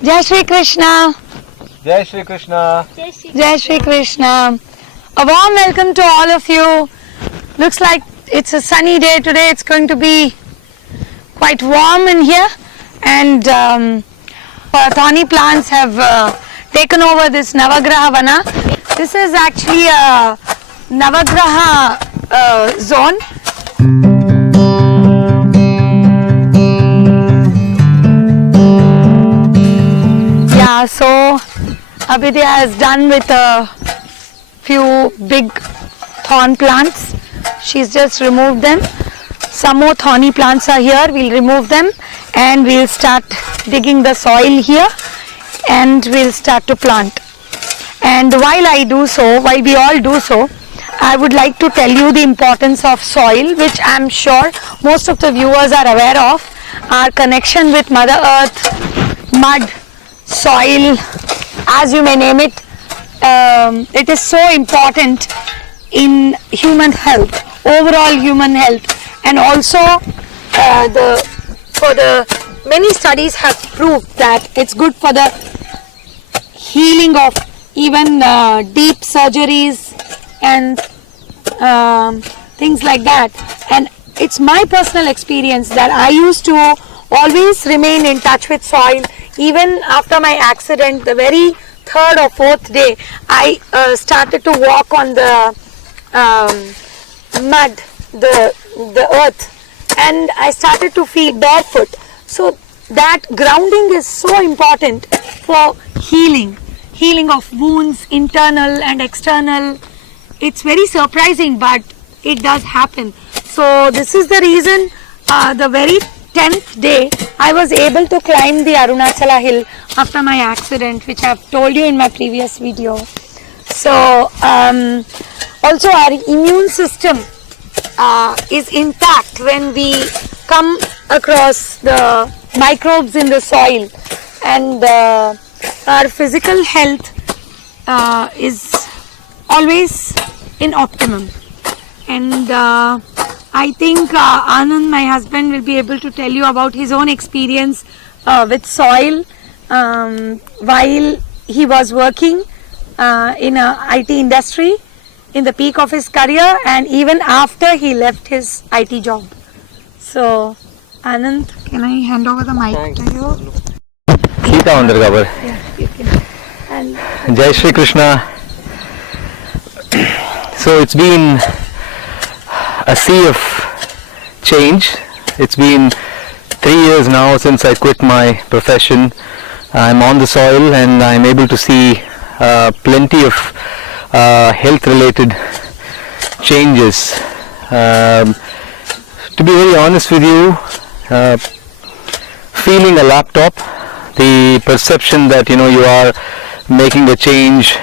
Jai Shri Krishna. Jai Shri Krishna. Jai Shri Krishna. A warm welcome to all of you. Looks like it's a sunny day today. It's going to be quite warm in here, and thorny plants have taken over this Navagraha Vana. This is actually a Navagraha zone. Yeah, so Abhidya is done with a few big thorn plants. She's just removed them. Some more thorny plants are here. We'll remove them and we'll start digging the soil here and we'll start to plant. And while we all do so, I would like to tell you the importance of soil, which I'm sure most of the viewers are aware of. Our connection with Mother Earth, mud, soil, as you may name it, it is so important in human health, overall human health, and also many studies have proved that it's good for the healing of even deep surgeries and things like that. And it's my personal experience that I used to always remain in touch with soil. Even after my accident, the very third or fourth day, I started to walk on the mud, the earth, and I started to feel barefoot. So that grounding is so important for healing of wounds, internal and external. It's very surprising, but it does happen. So this is the reason the very 10th day I was able to climb the Arunachala hill after my accident, which I have told you in my previous video. So also our immune system is intact when we come across the microbes in the soil, and our physical health is always in optimum. And I think Anand, my husband, will be able to tell you about his own experience with soil while he was working in a IT industry in the peak of his career, and even after he left his IT job. So Anand, can I hand over the mic to you? Sita under cover. Yeah, you can. And Jai Shri Krishna. So it's been a sea of change. It's been 3 years now since I quit my profession. I'm on the soil and I'm able to see plenty of health related changes. To be very honest with you, feeling a laptop, the perception that you are making a change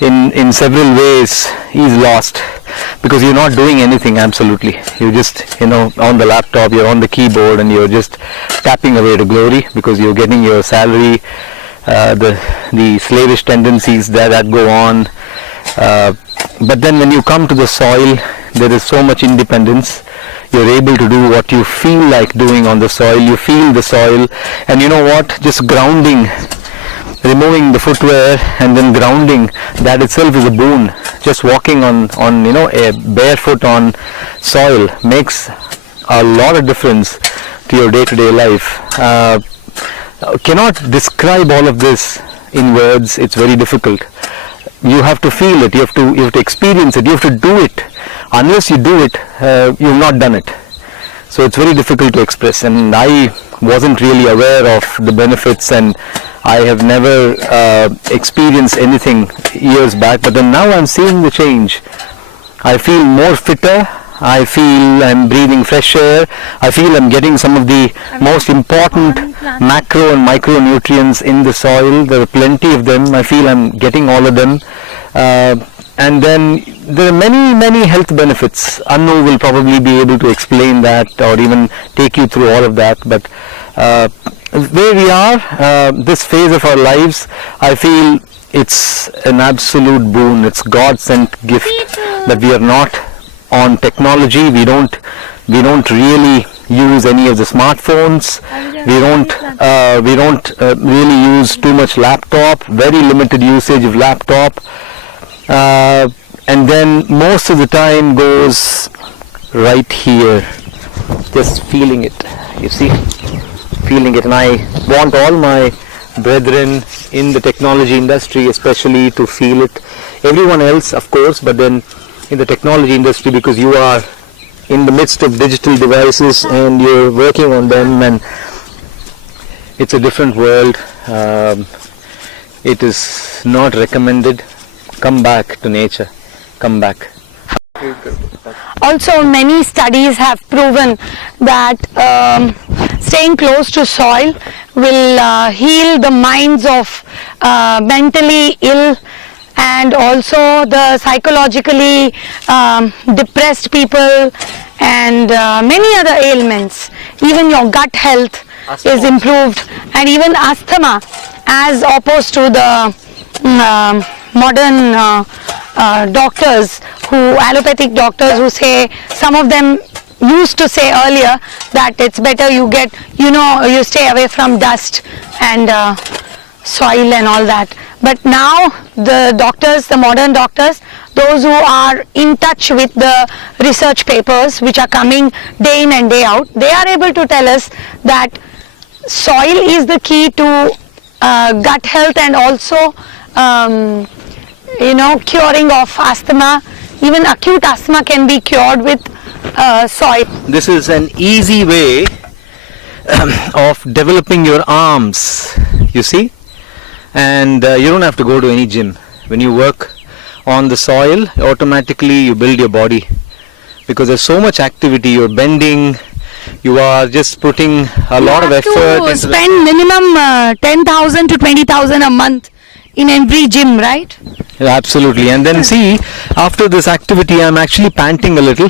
in several ways is lost, because you're not doing anything. Absolutely, you're just on the laptop, you're on the keyboard, and you're just tapping away to glory, because you're getting your salary, the slavish tendencies that go on, but then when you come to the soil, there is so much independence. You're able to do what you feel like doing on the soil. You feel the soil, and you know what, just grounding, removing the footwear and then grounding, that itself is a boon. Just walking on a barefoot on soil makes a lot of difference to your day-to-day life. Cannot describe all of this in words. It's very difficult. You have to feel it, you have to experience it, you have to do it. Unless you do it, you've not done it. So it's very difficult to express, and I wasn't really aware of the benefits, and I have never experienced anything years back, but then now I'm seeing the change. I feel more fitter, I feel I'm breathing fresh air, I feel I'm getting some of the most important macro and micronutrients in the soil. There are plenty of them. I feel I'm getting all of them. And then there are many health benefits. Anu will probably be able to explain that or even take you through all of that. But where we are, this phase of our lives, I feel it's an absolute boon. It's God-sent gift that we are not on technology. We don't really use any of the smartphones. We don't really use too much laptop. Very limited usage of laptop. And then most of the time goes right here, just feeling it. You see, feeling it. And I want all my brethren in the technology industry especially to feel it. Everyone else, of course, but then in the technology industry, because you are in the midst of digital devices and you're working on them, and it's a different world. It is not recommended. Come back to nature. Come back. Also, many studies have proven that staying close to soil will heal the minds of mentally ill and also the psychologically depressed people and many other ailments. Even your gut health is improved, and even asthma, as opposed to the modern doctors, allopathic doctors who say, some of them used to say earlier that it's better you get, you stay away from dust and soil and all that. But now the doctors, the modern doctors, those who are in touch with the research papers which are coming day in and day out, they are able to tell us that soil is the key to gut health and also curing of asthma. Even acute asthma can be cured with soil. This is an easy way of developing your arms, you see, and you don't have to go to any gym. When you work on the soil, automatically you build your body, because there's so much activity. You're bending, you are just putting a lot of effort. You spend minimum 10,000 to 20,000 a month in every gym, right? Yeah, absolutely. And then see, after this activity I'm actually panting a little.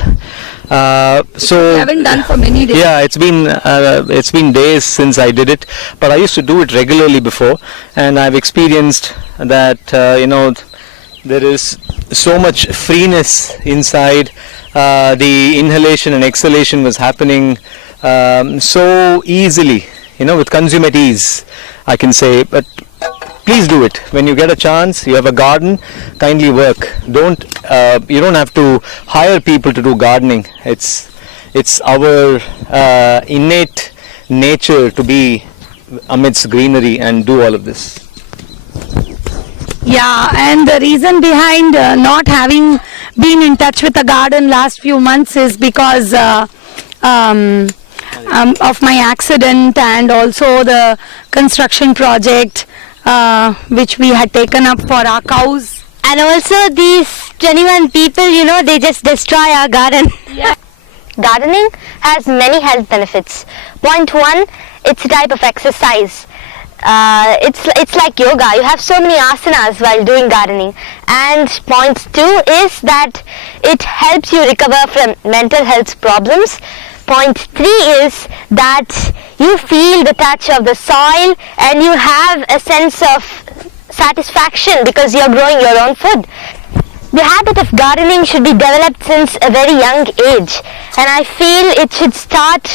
So You haven't done for many days. yeah, it's been days since I did it, but I used to do it regularly before, and I've experienced that there is so much freeness inside. The inhalation and exhalation was happening so easily, with consummate ease, I can say. But please do it when you get a chance. You have a garden, kindly work. You don't have to hire people to do gardening. It's our innate nature to be amidst greenery and do all of this. Yeah, and the reason behind not having been in touch with the garden last few months is because of my accident and also the construction project which we had taken up for our cows. And also these 21 people, they just destroy our garden. Yeah. Gardening has many health benefits. Point one, it's a type of exercise. It's like yoga. You have so many asanas while doing gardening. And point two is that it helps you recover from mental health problems. Point three is that you feel the touch of the soil and you have a sense of satisfaction because you're growing your own food. The habit of gardening should be developed since a very young age, and I feel it should start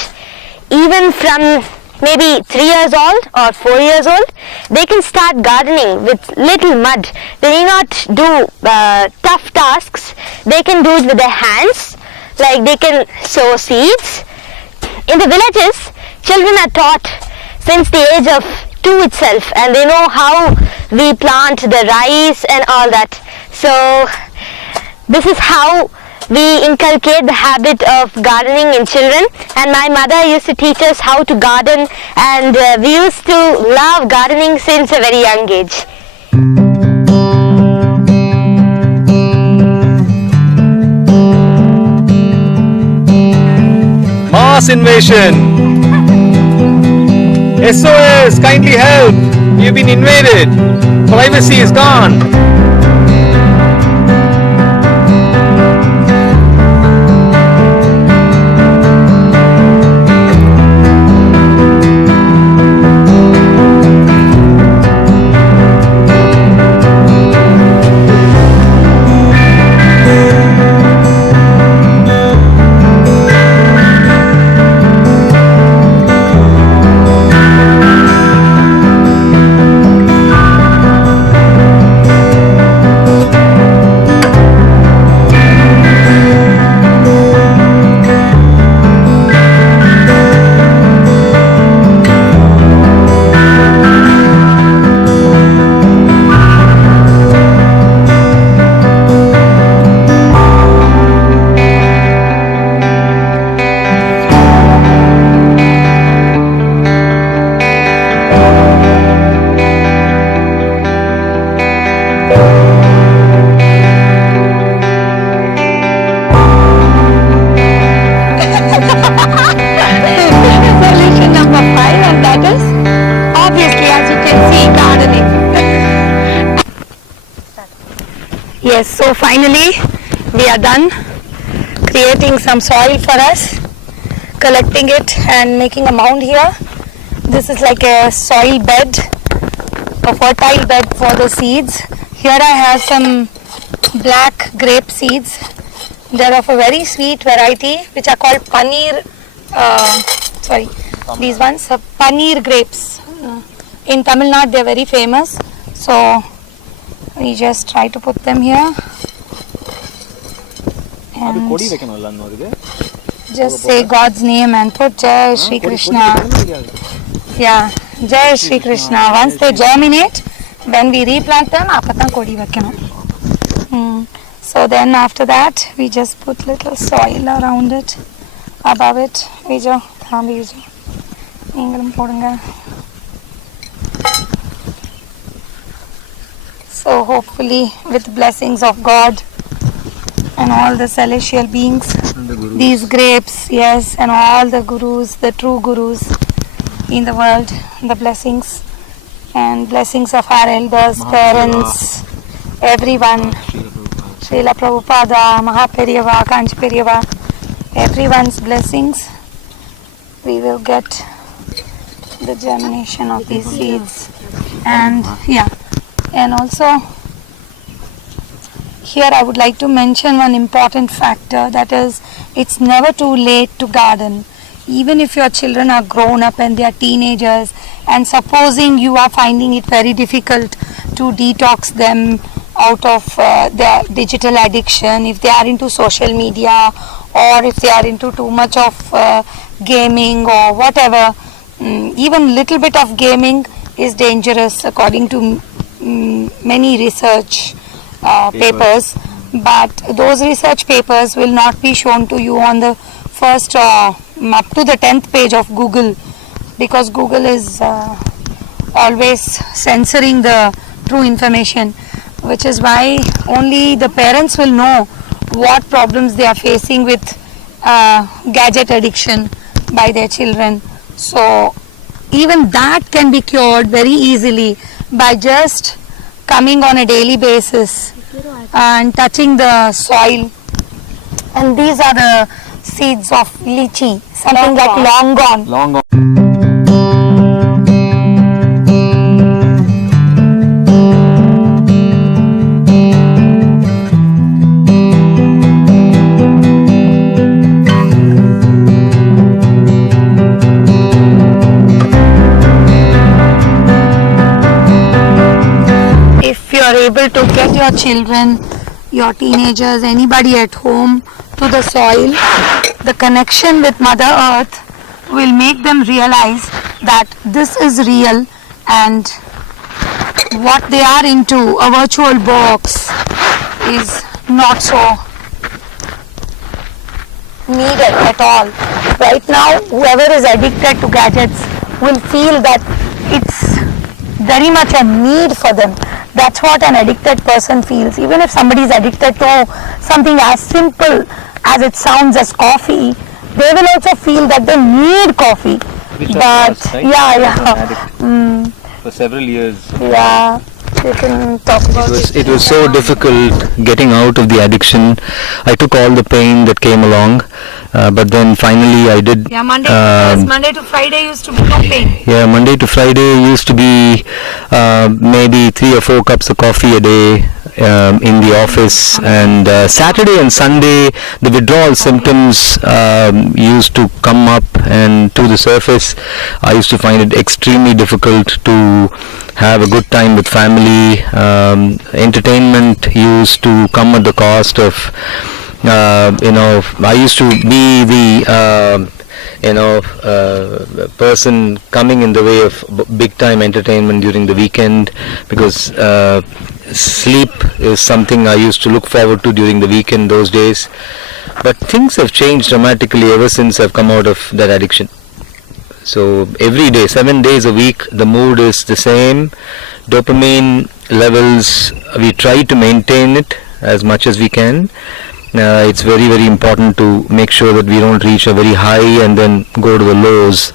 even from maybe 3 years old or 4 years old. They can start gardening with little mud. They need not do tough tasks. They can do it with their hands, like they can sow seeds. In the villages, children are taught since the age of 2 itself, and they know how we plant the rice and all that. So this is how we inculcate the habit of gardening in children, and my mother used to teach us how to garden, and we used to love gardening since a very young age. Mass invasion! SOS, kindly help! We've been invaded! Privacy is gone! So finally we are done creating some soil for us, collecting it and making a mound here. This is like a soil bed, a fertile bed for the seeds. Here I have some black grape seeds. They're of a very sweet variety which are called paneer, these ones, paneer grapes. In Tamil Nadu they're very famous. So we just try to put them here. And just say God's name and put Jai Shri Krishna. Yeah, Jai Shri Krishna. Once they germinate, when we replant them, apatan kodi vakkanam. So then after that, we just put little soil around it, above it. Vijo, thambi Vijo. Ingalum podunga. So hopefully with blessings of God and all the celestial beings, these grapes, yes, and all the gurus, the true gurus in the world, the blessings and blessings of our elders, parents, everyone, Srila Prabhupada, Mahaperiyava, Kanchiperiyava, everyone's blessings, we will get the germination of these seeds. And yeah, and also here I would like to mention one important factor, that is, it's never too late to garden. Even if your children are grown up and they are teenagers, and supposing you are finding it very difficult to detox them out of their digital addiction, if they are into social media or if they are into too much of gaming or whatever, even little bit of gaming is dangerous according to many research papers, but those research papers will not be shown to you on the first up to the 10th page of Google, because Google is always censoring the true information, which is why only the parents will know what problems they are facing with gadget addiction by their children. So even that can be cured very easily by just coming on a daily basis and touching the soil. And these are the seeds of lychee, something like long gone. Long gone. If you are able to get your children, your teenagers, anybody at home to the soil, the connection with Mother Earth will make them realize that this is real, and what they are into, a virtual box, is not so needed at all. Right now, whoever is addicted to gadgets will feel that it's very much a need for them. That's what an addicted person feels. Even if somebody is addicted to something as simple as it sounds as coffee, they will also feel that they need coffee. But yeah. For several years. Yeah, you can talk about it. It was so difficult getting out of the addiction. I took all the pain that came along, but then finally I did. Yeah, Monday to Friday used to be no pain. Yeah, Monday to Friday used to be maybe 3 or 4 cups of coffee a day in the office, and Saturday and Sunday the withdrawal symptoms used to come up and to the surface. I used to find it extremely difficult to have a good time with family. Entertainment used to come at the cost of I used to be the person coming in the way of big time entertainment during the weekend, because sleep is something I used to look forward to during the weekend those days. But things have changed dramatically ever since I've come out of that addiction. So every day, 7 days a week, the mood is the same. Dopamine levels, we try to maintain it as much as we can. It's very, very important to make sure that we don't reach a very high and then go to the lows.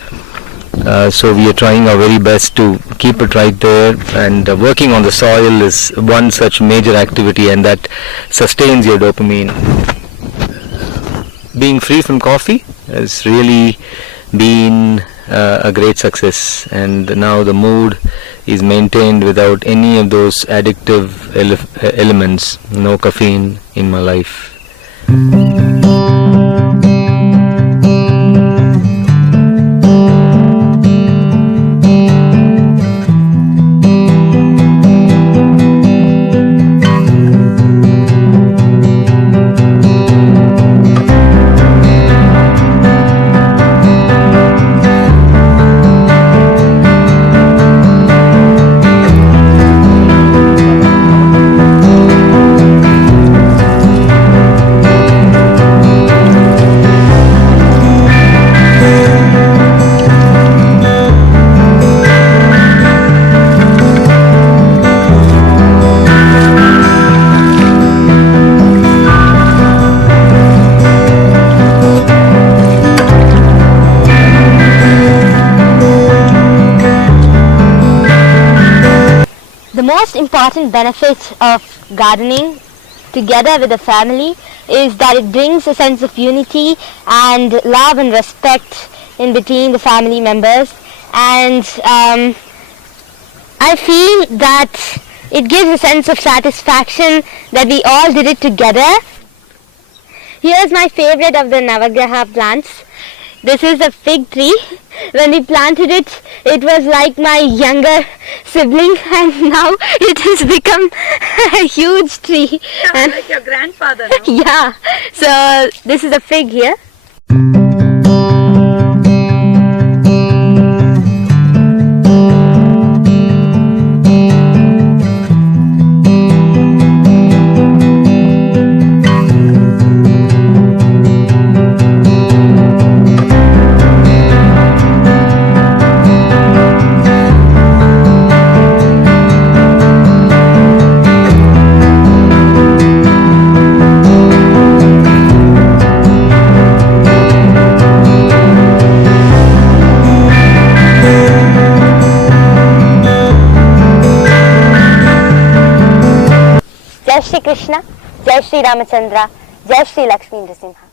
So we are trying our very best to keep it right there, and working on the soil is one such major activity, and that sustains your dopamine. Being free from coffee has really been a great success, and now the mood is maintained without any of those addictive elements. No caffeine in my life. The most important benefit of gardening together with the family is that it brings a sense of unity and love and respect in between the family members, and I feel that it gives a sense of satisfaction that we all did it together. Here's my favorite of the Navagraha plants. This is a fig tree. When we planted it, it was like my younger sibling, and now it has become a huge tree. And like your grandfather, no? yeah, so this is a fig here. Jai Shri Krishna, Jai Shri Ramachandra, Jai Shri Lakshmi Nrsimha.